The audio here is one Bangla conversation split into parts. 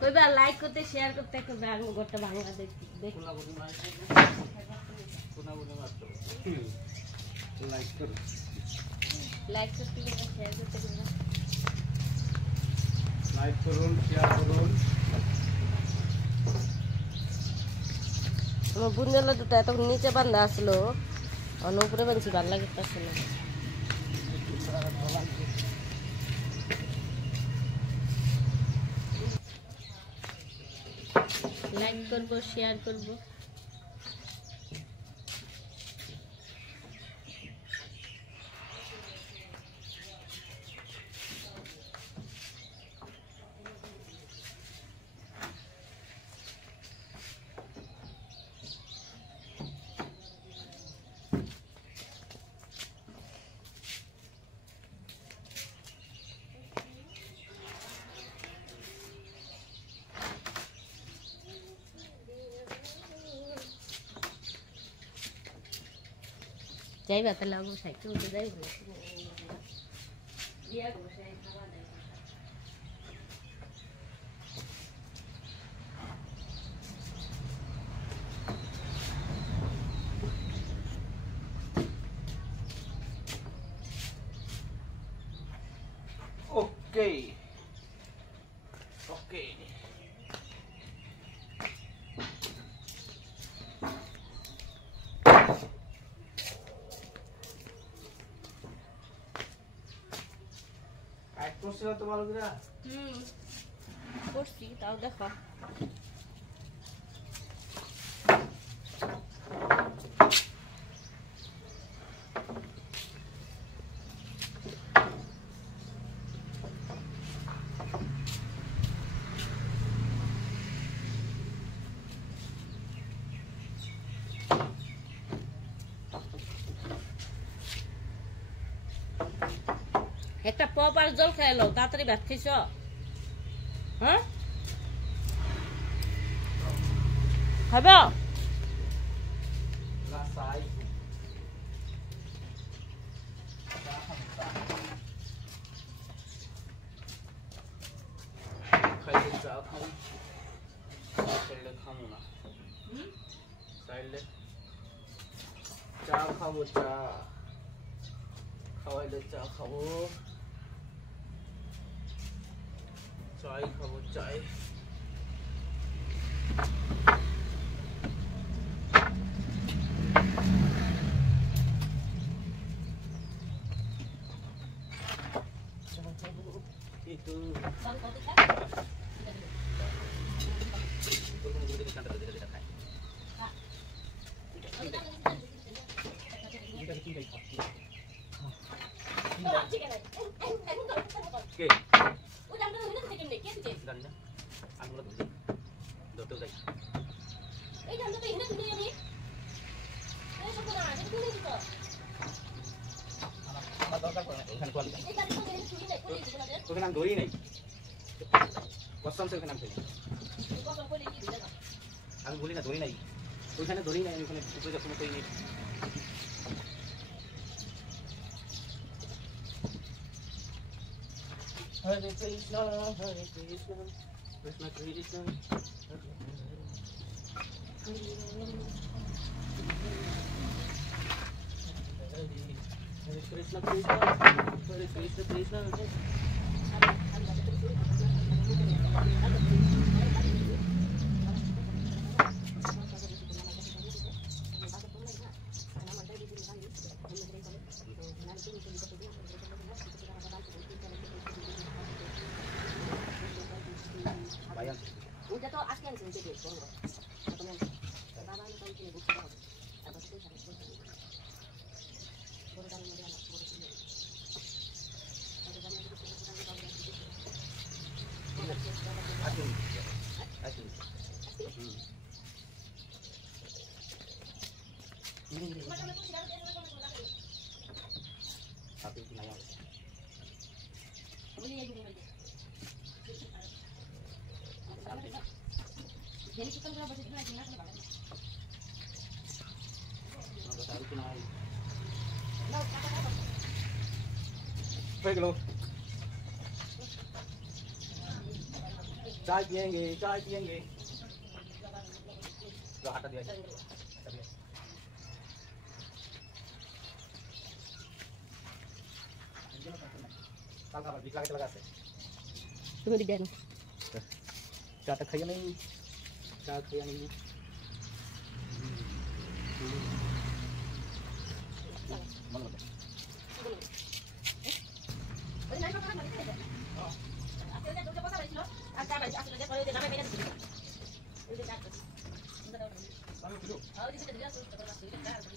কইবা লাইক করতে শেয়ার করতে কইবা আমি গোটা ভাঙা দেখি কোনা কোনা মারতো লাইক করো লাইক করতে কইবা শেয়ার করতে কইবা লাইক করুন শেয়ার করুন আমার বুনজলা দুটো এত নিচে বান্ধা আসলো অন উপরে বানছি ভালো লাগতেছে না লাইক করবো শেয়ার করবো যাইবা তাহলে আগো সাইকেল উঠে যাইব ইয়া গো সাইকেল খাওয়া দেয় ওকে ওকে এক করছিল তো ভালো করে করছি তাও দেখো একটা পপ আর জল খেয়ে লো তাড়াতাড়ি ভাত খাইছ হ্যাঁ হবে রাসাই খাইলে চা খাও খাইলে খামো না খাইলে চা খাবো চা খাওয়াইলে চা খাবো চাই খাবো চাই itu ওখানে আমি ধরি নাই কসম সে ওখানে আমি বলি না ধরি নাই ওইখানে ধরি নাই আমি ওখানে উপরে যখন করি নি হরে Krishna Krishna Krishna Hare Krishna Krishna Hare Krishna Krishna Bayang. Udah tuh askian sih jadi bongro. Temen. Baba itu kan kini buka. Apa sih harus buka. Baru dari mana baru sini. Asin. Ini. Tapi nanya. Ini ya gini aja. Jadi kita kalau bahasa lagi nak apa? Nggak tahu kenal. Nah, apa? Baik lo. चाय पियेंगे जो हाटा दिया কাল খাবার বিক লাগাতে লাগাছে তুমি দিক দেন চাটা খাইয়া নেই চা খাইয়া নেই মন মত ওই নাই কথা মানে আসলে যে দুটো কথা বলেছিল আর চা বাড়ি আসলে যে পরে যে নামে মেরে দিছিল এই যে কাট আমি বুঝো আর দিতে দিলা তো কথা বলতে কার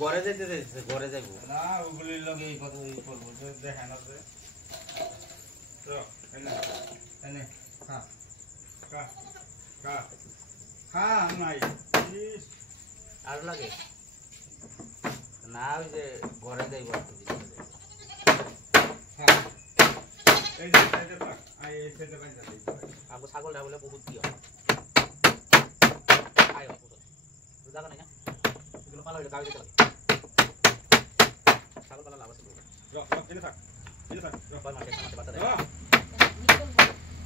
ঘরে যাইতে ঘরে যাইব না ওগুলি লগে কত করবো দেখেন আছে এনে খা খা খা খা নাই আর লাগে না ওই যে ঘরে যাইব খা এই যে সাইডে থাক এই সাইডে বাইরে যাবে আমগো ছাগলটা বলে বহুত প্রিয় আয় বাপু জায়গা নাই না এগুলো পালা হইলে কাগজে লাগে ছাগল পালা লাভ আছে র এনে থাক কয় মাসে বাচ্চা দেয়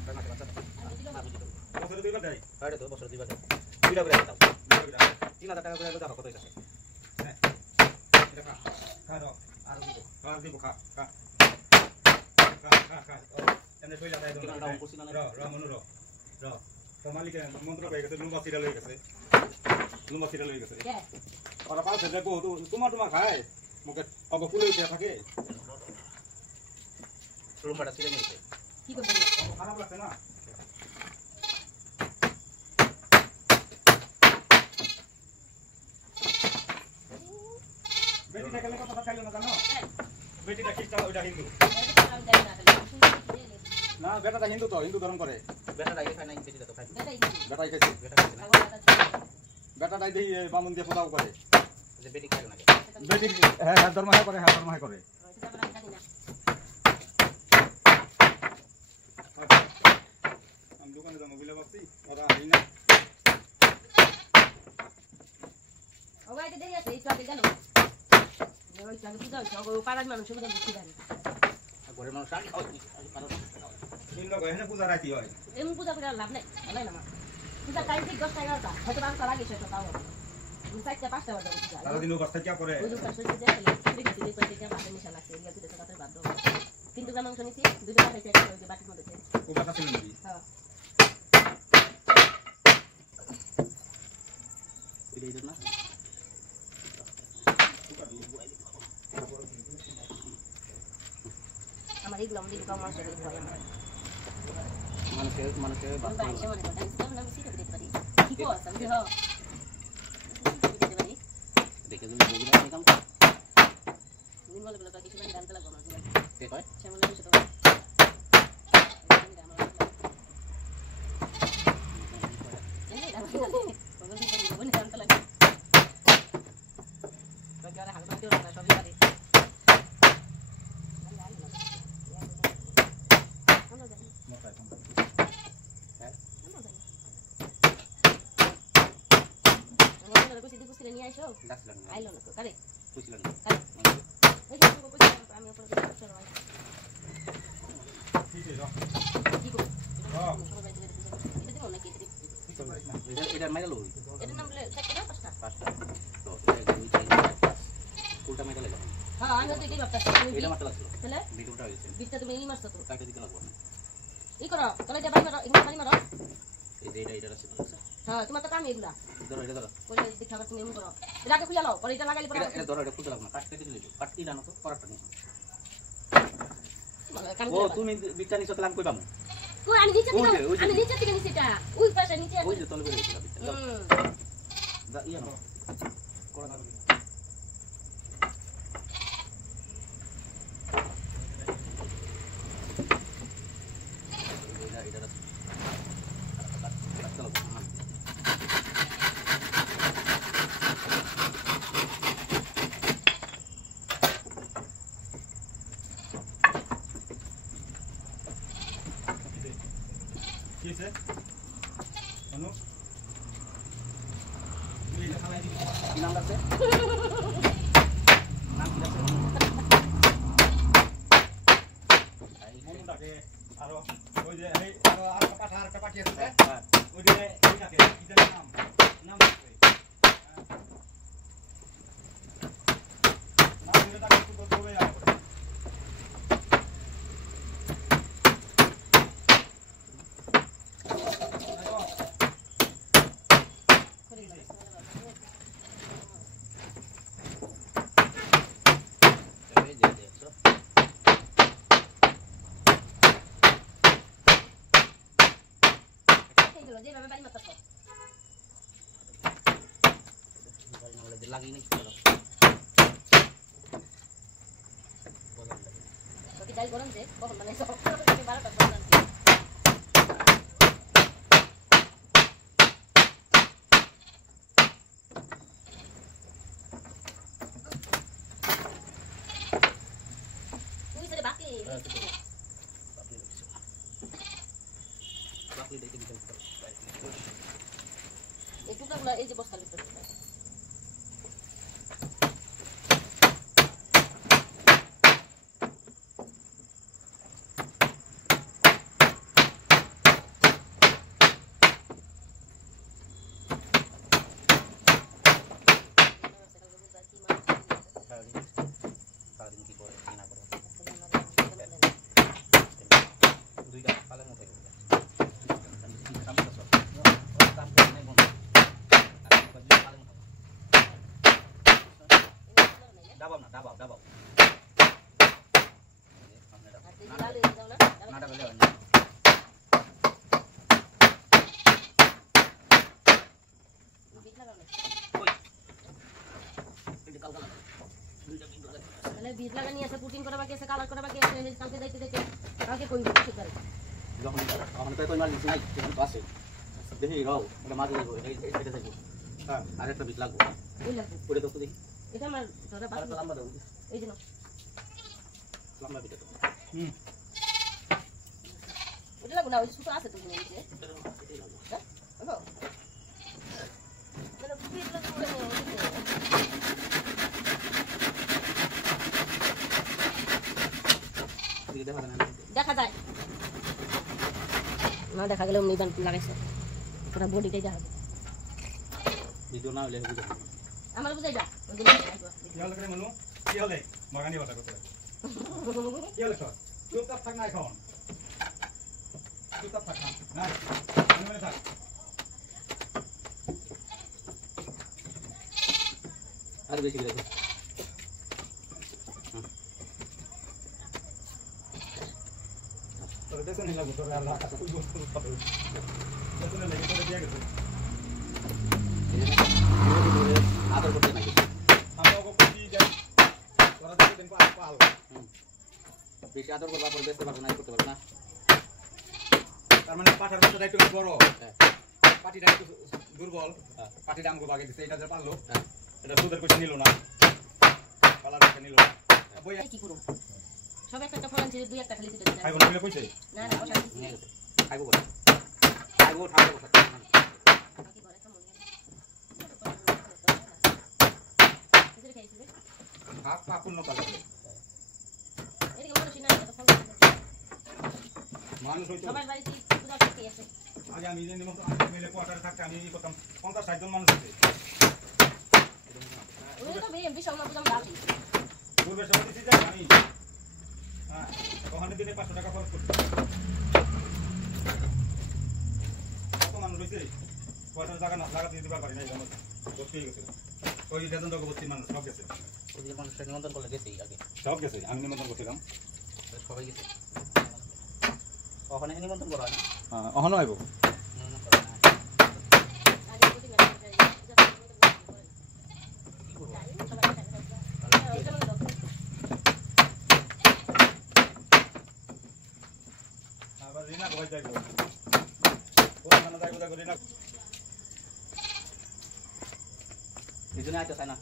কয় মাসে বাচ্চা দেয় বছরে দুইবার দেয় আরে তো বছর দুইবার দেয় দুইটা করে দাও 3000 টাকা করে দাও কত হইছে এটা খা খা র আর দিব আর দিব খা খা খা এনে কই লাগাই দাও র মনু র তো মালিক মন্ত্র কই গেছে লুম্বা সিরা লই গেছে কে ওরা পাশে দেখো তোমার খায় মুখে অগ ফুলে দিয়ে থাকে লুম্বাটা ছিঁড়ে নিয়েছে কি করবে খারাপ লাগছে না বেটিটা কেন কথা খাইলো না জানো বেটিটা খ্রিস্টান ওইটা হিন্দু না বেটাটা হিন্দু তো হিন্দু ধর্ম করে বেটাটা খায় না বেটিটা তো খায় বেটাই খাইছে বেটাটাই দেই বামুন দিয়ে পোদাও করে যে বেটি খায় না বেটি হ্যাঁ ধর্ম করে আমি দোকানে যাবো বুঝলে পাচ্ছি ওরা আই না ওগাইতে দেরি আছে এই চাকে গেল ওই চাকে পূজা হচ্ছে ওই পাড়ার মানুষ সুবিধা বুঝতে পারে ঘরের মানুষ আগে খাওয়া পারো না তিন লোক এখানে পূজা রাখি হয় এমন পূজা করে লাভ নাই ভালোই না পূজা টাইম ঠিক 10টা 11টা হয়তো 5টা লাগে সেটা তাও 4টা 5টা বাজে পূজা সারাদিন অবস্থা কি করে ওই দুটো সইতে যায় দেখি দেখি দেখি বাদ মিশা লাগছে এই দুটো সাথে বাদ দাও কিন্তু যেমন শুনেছি দুটো খাইছে একটা ওই যে বাটির মধ্যে ও কথা ছিল নাকি হ্যাঁ এই যে না আমার এগুলো আমাদের কম মানুষের ভয় আমার মানুষের বাবা এসে মনে করে আমি না মিশে দিতে পারি কি করছ আমি হ দেখে তুমি বলবি না কাম নিন বলে বলে কিছু মানে জানতে লাগবে আমার কে কয় সে বলে কিছু তো নিয়ে আসো আইলো না তো কারে বুঝলেন ওই যে আমি উপরে চলো ঠিক আছে কি করব এটা দেবো নাকি এটা মাইরা লই এটা নাম বলে চারটা পাঁচটা তো এটা দুই চার ফুলটা মাইরা লাগবে হ্যাঁ আমি তো এটাই ভাবতাছি এটা মারতে লাগছিল তাহলে ভিডিওটা হইছে বিটটা তুমি এই মারছো তো কাকে দিতে লাগবে ই করো তাহলে এটা বাড়ি মারো ইংলিশ বাড়ি মারো এই যে এটা আছে হ্যাঁ তোমার তো কাম এগুলা ধরো এটা ধরো বলে দেখা তুমি এমন করো এটাকে খুলে নাও পরে এটা লাগাইলে পরে এটা ধরো এটা ফুলতে লাগবে না কাট কেটে দিলে কাটতি জানো তো করাটা নেই কাম ও তুমি বিটটা নিছো তাহলে আমি কই পামু কই আমি নিচে থেকে নিচে এটা ওই পাশে নিচে ওই যে তলে বের হইছে বিটটা দা ইয়া না করা না কি আছে অনু কি নাম আছে নাম কি আছে মনুটাকে আর ওই যে এই আর একটা পাঠি আছে ওই যে এইটাকে এটার নাম আছে নাম এটাকে একটু বলবে আর যেভাবে বাড়ি মারতেছো লাগিয়ে নেই তোকে যাই গরম যে কখন বানাইছো 12টা বানাইছি তুই সেটা বাকি মালগুলো এই যে বস্তার ভিতরে সারাদিন কি করে কি না করে দুইটা পালের মধ্যে কাম করছো কাম করে নাই বন্ধু দাবাও না দাবাও দাবাও নাটা বলে হয় না তাহলে বীজ লাগা নিয়ে আসে পুটিং করা বাকি আছে কালার করা বাকি আছে কালকে যাইতে যাইতে কালকে কই ঠিক করে যখন তখন তো কই মাল দিছ নাই তখন তো আছে দেখি রাও এটা মাঝে যাবো এটা যাবো হ্যাঁ আর একটা বিট লাগবে ওই লাগবে ওটা তো দেখি এটা আমার ধরে আর তো লম্বা দাও এই যে লম্বা বিট তো ওটা লাগবে না ওই ছোট আছে তো নিচে হ্যাঁ ওগো তাহলে বীজ লাগবে দেখা যায় না দেখা গেলে অমনি বান লাগাইছে পুরো বডিটাই দেখা যায় ভিডিও না হলে বুঝা আমার বুঝাই যা কি হল করে মনু কি হলে মগানি কথা কত কি হল সর চুপচাপ থাক না এখন চুপচাপ থাক না মনে থাক আর বেশি দেখো তোর দেখো নি লাগো তোর আর লাগা তো বুঝ করতে হবে তোর লাগে তোর দিয়া গেছে আদর করতে নাকি আমরা ওকে কি যাই তোরা দেখে দিন পাল বেশি আদর করবা পর বেশি পারবে না করতে পারবে না তার মানে পাঠার মতো একটু বড় পাটিটা একটু দুর্বল পাটিটা আমগো বাগে দিছে এটা যে পারলো এটা সুদের কইছে নিল না কালার দেখে নিল না বই কি করব সব একটা ফল আনছে দুই একটা খালি দিতে চাই খাইবো না বলে কইছে না না ওটা নিয়ে গেছে খাইবো বলে খাইবো ঠান্ডা বসা বাকি করে কেমন এদের খাইছে হাফ পা পূর্ণ কাজ করে এদিকে মনে শুনা এটা ফল মানুষ হইতো সবার বাড়িতে পূজা করতে আসে আগে আমি যে নিমন্ত্রণ মিলে কোয়ার্টারে থাকতে আমি করতাম 50-60 জন মানুষ আছে ওই তো বেম বিশাল না পূজা দাঁড়ি পূর্বে সবাই দিছি যে আমি হ্যাঁ ওখানে দিনে 500 টাকা খরচ করছি কত মানুষ হইছে কোয়ার্টার জায়গা না জায়গা দিয়ে দিবার পারি না এই বসে গেছে ওই বেতন তো বসতি মানুষ সব গেছে ওই মানুষের নিমন্ত্রণ করলে গেছেই আগে সব গেছে আমি নিমন্ত্রণ করছিলাম সবাই গেছে ওখানে নিমন্ত্রণ করা হয় না হ্যাঁ অহনো আইবো আগে প্রতি না পূজা আবার রিনা কই যাইবো কোন যাইবো যাইবো রিনা এই জন্য আইতে চায় না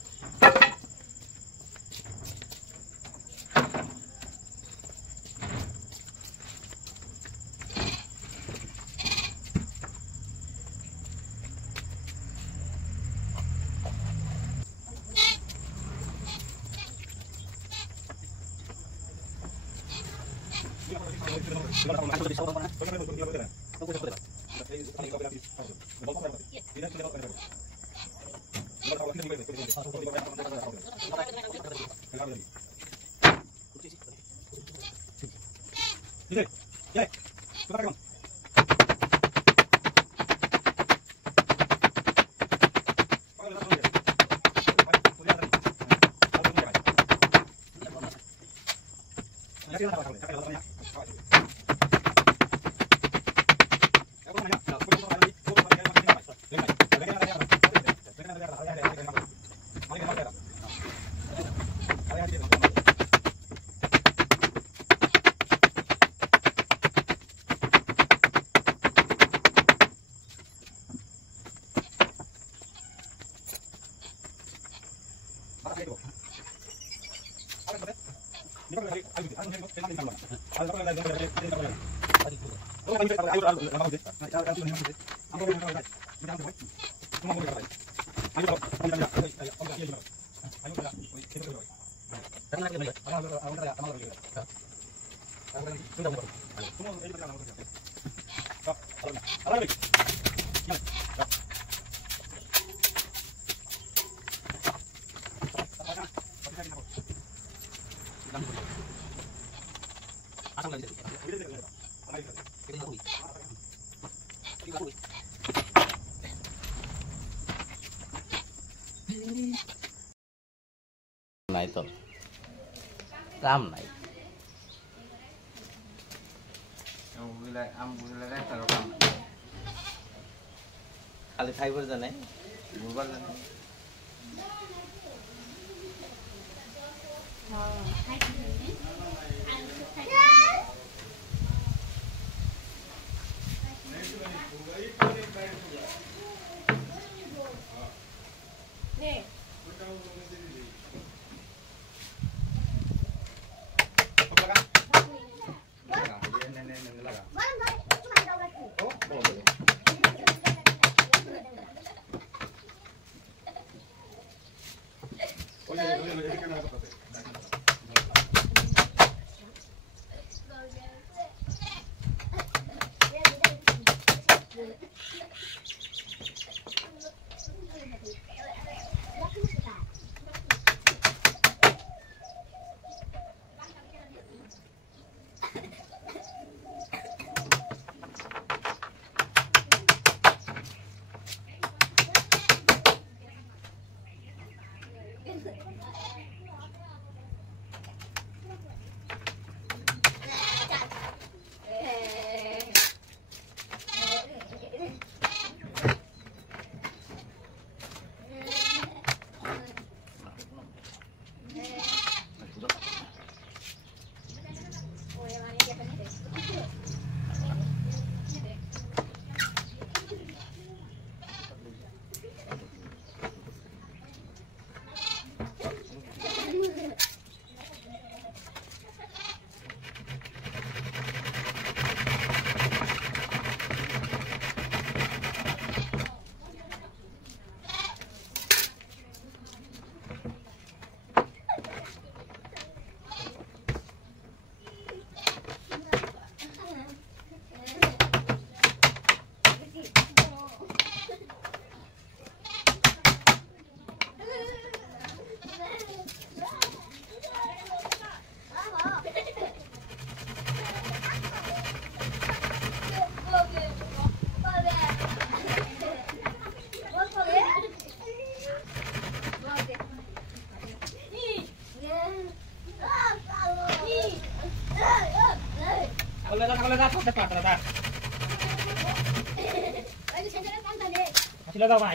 আমরা Semua boleh kata. Ayo kalau kamu tidak, ayo gimana? Ayo tidak, kita boleh. Tapi lagi boleh. Awal tidak, awal lagi. Sudah boleh. Semua ini berjalan boleh. Stop. Awal lagi. Gimana? Stop. Asam lagi. Kita tahu. Kita tahu. Nah itu ram này খালি খাইবার জানে ঘুরবার জানে Masih lagaw ba?